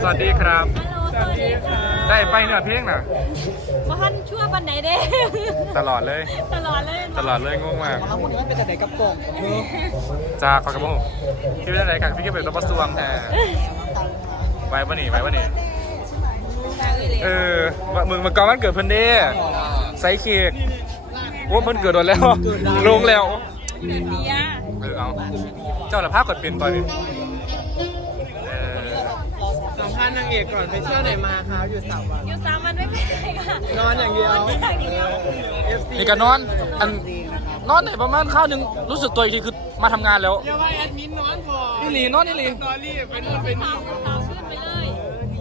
สวัสดีครับ ฮัลโหลสวัสดีค่ะได้ไปเนื้อเพลงน่ะบ้านชั่วปันไหนเด้ ตลอดเลย ตลอดเลยตลอดเลยงงมาก แล้วพวกนี้มันเป็นแต่เด็กกระโปรงเออจ้าขอกระโปรงพี่เป็นอะไรกันพี่ก็เป็นตัวประสวงแทนไว้ปะนี่ไว้ปะนี่เออว่ามึงมากองวันเกิดเพิ่นเด้ไซส์เค้กว่าเพิ่นเกิดโดนแล้ว ลงแล้ว เดียเออเอาเจ้าละภาพกดเป็นตอนนี้เออ สัมภาษณ์นางเอกก่อนไปเที่ยวไหนมาคะอยู่สามวันอยู่สามวันไม่เป็นค่ะนอนอย่างเดียว นอนอย่างเดียวเอฟซีนี่ก็นอนอันนอนไหนประมาณข้าวหนึงรู้สึกตัวอีกทีคือมาทำงานแล้วอย่าว่าแอดมินนอนพออีหลีนอนอีหลีตอรี่ไปนู่นไปนี่เผาขึ้นไปเลย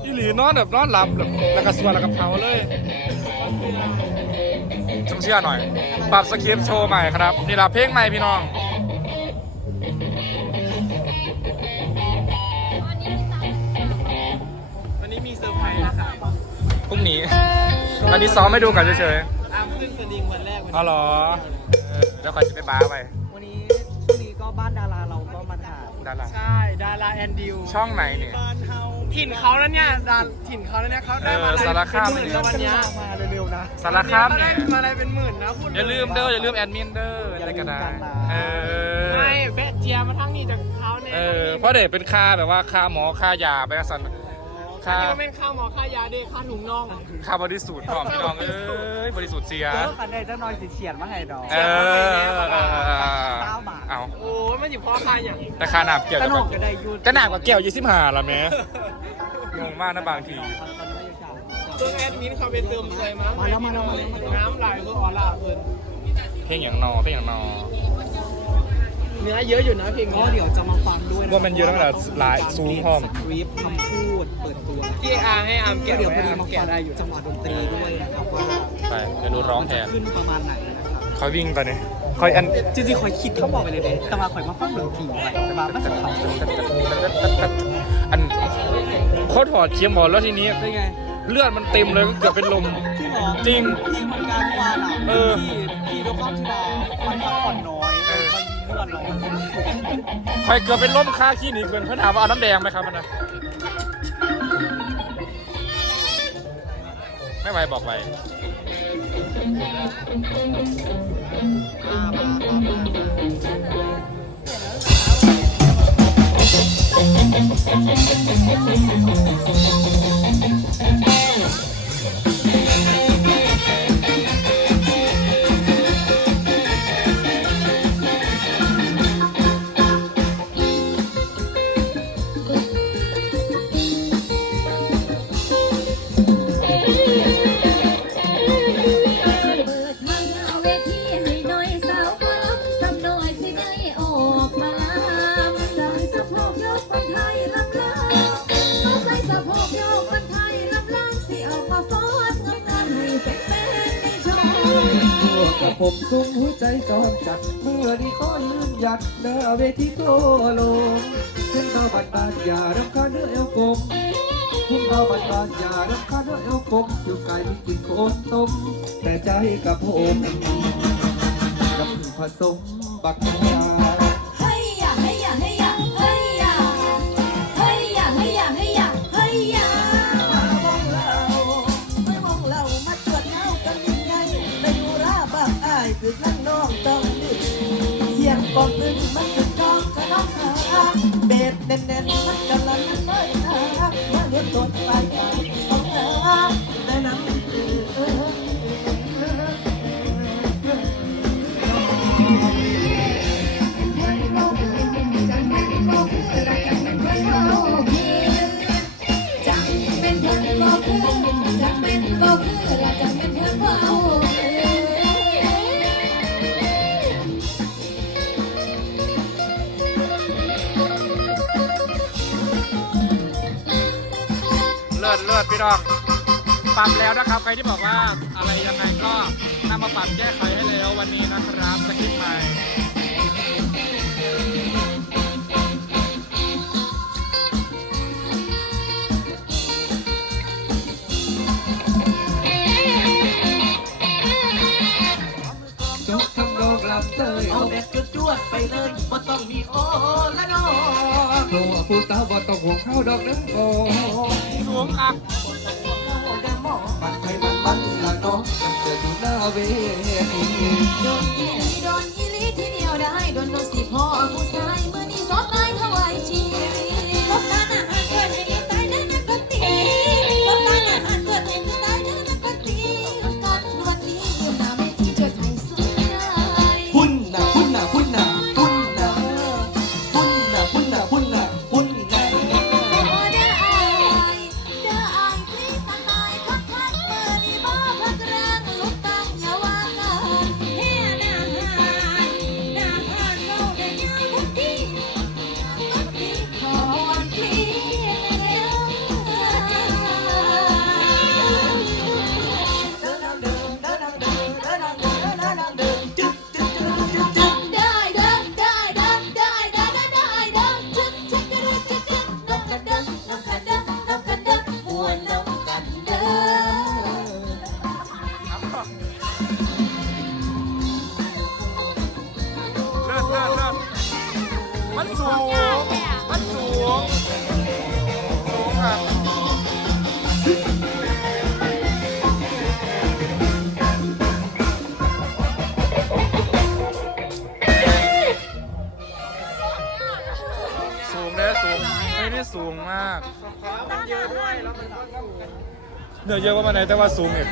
อีหลีนอนแบบนอนหลับแบบแล้วก็สวดแล้วก็เผาเลยต้องเชื่อหน่อย ปรับสคริปต์โชว์ใหม่ครับ นี่ละเพลงใหม่พี่น้อง มีเซอร์ไพรส์นะคะพรุ่งนี้อันนี้ซ้อมไม่ดูกันเฉยอาร์มขึ้นสลิงวันแรกๆอ๋อเหรอเออแล้วคอยจะไปบ้าไปวันนี้ช่วงนี้ก็บ้านดาราเราก็มาถ่ายด้านหลังใช่ ดาราแอนดิวช่องไหนเนี่ยถิ่นเขาแล้วเนี่ยดาถิ่นเขาแล้วเนี่ยเขาได้มาเออสารคาม เป็นหมื่นแล้ววันเนี้ยมาเร็วๆนะ สารคามเขาได้เนี่ยมาอะไรเป็นหมื่นนะคุณอย่าลืมเด้ออย่าลืมแอดมินเด้ออะไรก็ได้เออไม่แบะเจียมาทั้งนี้จากเขาเนี่ยเออเพราะเด็กเป็นค่าแบบว่าค่าหมอค่ายาไปสัน ค่าค่าที่ว่าเป็นข้าวหมอค่ายาเด็กค่าถุงน่องค่าบริสุทธิ์พร้อมพี่น้องเอ้ยบริสุทธิ์เสียเออคันใดจะน้อยสิเฉียดมาให้ดอกเออเก้าบาทเอาโอ้ยมันอยู่พ่อค่าอย่างแต่ค่าหนับเกี่ยวกระกับหนกก็ได้ยุดกระหนับกับเกี่ยวยี่สิบห้าละแม่งงมากนะบางทีเพิ่งแอดมินเขาไปเติมสวยมั้งน้ำไหลเพื่อออร่าเพิ่นเพลงอย่างนอเพลงอย่างนอ เนื้อเยอะอยู่นะเพลงก็นี้เดี๋ยวจะมาฟังด้วยว่ามันเยอะตั้งแต่หลายซูมพร้อม สคริปต์คำพูดเปิดตัวที่อาให้อามก็แกะเดี๋ยวไว้พอดีอามมาแกะฟังได้อยู่จังหวะดนตรีด้วยนะครับว่าไปเดี๋ยวดูร้องแทน ขึ้นประมาณไหนนะครับคอยวิ่งไปนี่คอยอันจริงๆคอยคิดเขาบอกไปเลยเด้แต่มาคอยมาฟังดนตรีไปแต่มาไม่สักคำอันเขาถอดเคียมบอลแล้วทีนี้ เป็นไงเลือดมันเต็มเลยก็เกือบเป็นลมที่หมอจริงที่เหมือนกันเมื่อวานอะเออที่ที่ด้วยความที่เรามันพักผ่อนน้อย เออมันมีเลือดเรามันสูงคอยเกือบเป็นลมค่าขี้หนีเกินเพื่อนถามว่าเอาน้ำแดงไหมครับมันนะไม่ไหวบอกไป กับผมซุ้มหัวใจจอนจัดเมื่อนี้ขอยืนหยัดหน้าเวทีโตโลงเส้นเท้าบันบานอย่ารำคาญเนื้อเอวกลมพุ่งเท้าบันบานอย่ารำคาญเนื้อเอวกลมอยู่ไกลมีกลิ่นโคนต้มแต่ใจกับผมกับผึ่งผสมบักยาายคือนั่งน้องต้องดิเสียงกองตึงมันถึงจองกระน้องหาเบ็ดแน่นๆมันกำลังนั่งไม่หาเมื่อเลือดตนไปไป ปรับแล้วนะครับ ใครที่บอกว่าอะไรยังไงก็นำมาปรับแก้ไขให้แล้ววันนี้นะครับสคริปต์ใหม่จุกทั้งโลับเตยเอาแบบจุดจวดไปเลยบ่ต้องมีโอและนอตัวผู้สาวบ่ต้องห่วงเข้าดอกเด้อโอ สูงอัก มันไปมันมันละนาะมันเกิดอยู่หน้าเวที โดนอีหลีโดนอีหลีที่เดียวได้ โดนโดนสิพ่อผู้ชาย เหนื้อเยอะว่ามาไหนแต่ว่าสูงเนี่ย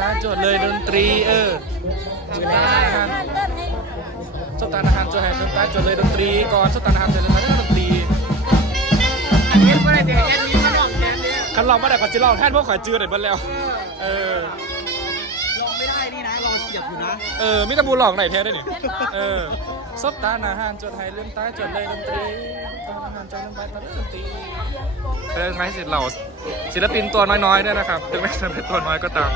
ตาจดเลยดนตรีเออจดตาอาหารจดตาอาหารจดให้ตาจดเลยดนตรีก่อนจดตาอาหารจดเลยดนตรีขันนี้ก็ได้เดี๋ยวแค่นี้มันออกแค่นี้คันลองมาได้ก่อนจะลองแท่พวกข่อยจืดได้บ้างแล้ว เออลองไม่ได้นี่นะรอเสียบอยู่นะ เออมิตรบูหลอกไหนแพ้ได้หนิเออซบตาอาหารจดให้ลืมตาจดเลยดนตรีตาอาหารจดลืมตาดนตรี เรื่อไม้สิทธิ์เหล่าศิลปินตัวน้อยๆด้วยนะครับถึงแม้จะเป็นตัวน้อยก็ตาม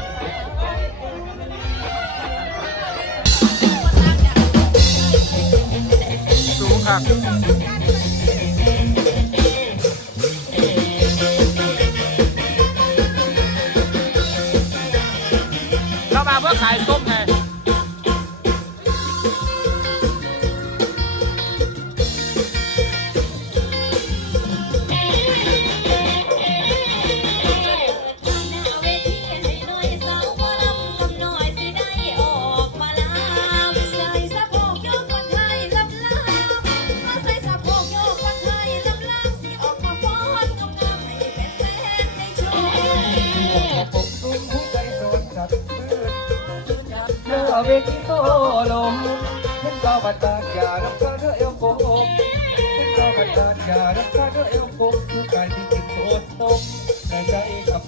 สูงครับเรามาเพื่อขายส้มไง เวทีโตลมเห็นก็บัดบานอย่ารับค่าเธอเอวโกงเนก็บัดบานอย่ารับค่าเธอเอวโกคือการที่จิตโคตรนมในใจกับ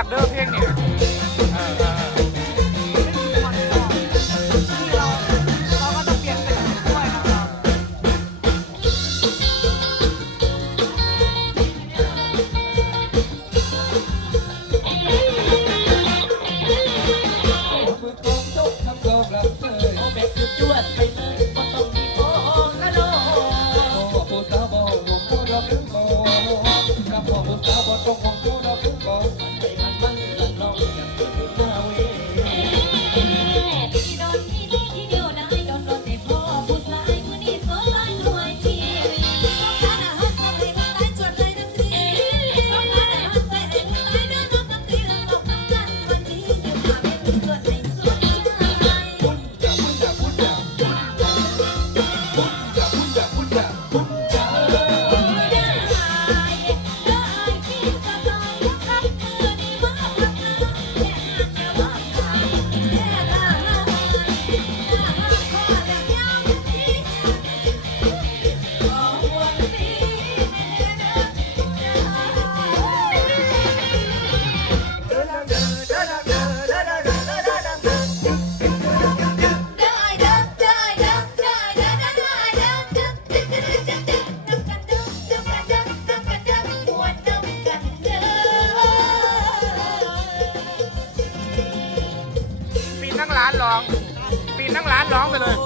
คักเด้อเพียงเนี่ยเออเออเออสาวบ่ต้องมองดูดาวพุ่งกอง นร้อง ปีนนั่งร้านร้องไปเลย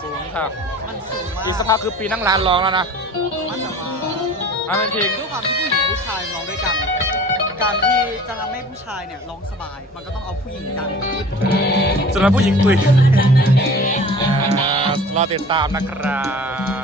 สูงครับมันสูงมากอีกสักพักคือปีนั่งร้านร้องแล้วนะมันแต่ว่ามันเป็นเพลง ด้วยความที่ผู้หญิงผู้ชายร้องด้วยกัน การที่จะทำให้ผู้ชายเนี่ยร้องสบาย มันก็ต้องเอาผู้หญิงดังขึ้นส่วนเราผู้หญิงตุยอ่ารอติดตามนะครับ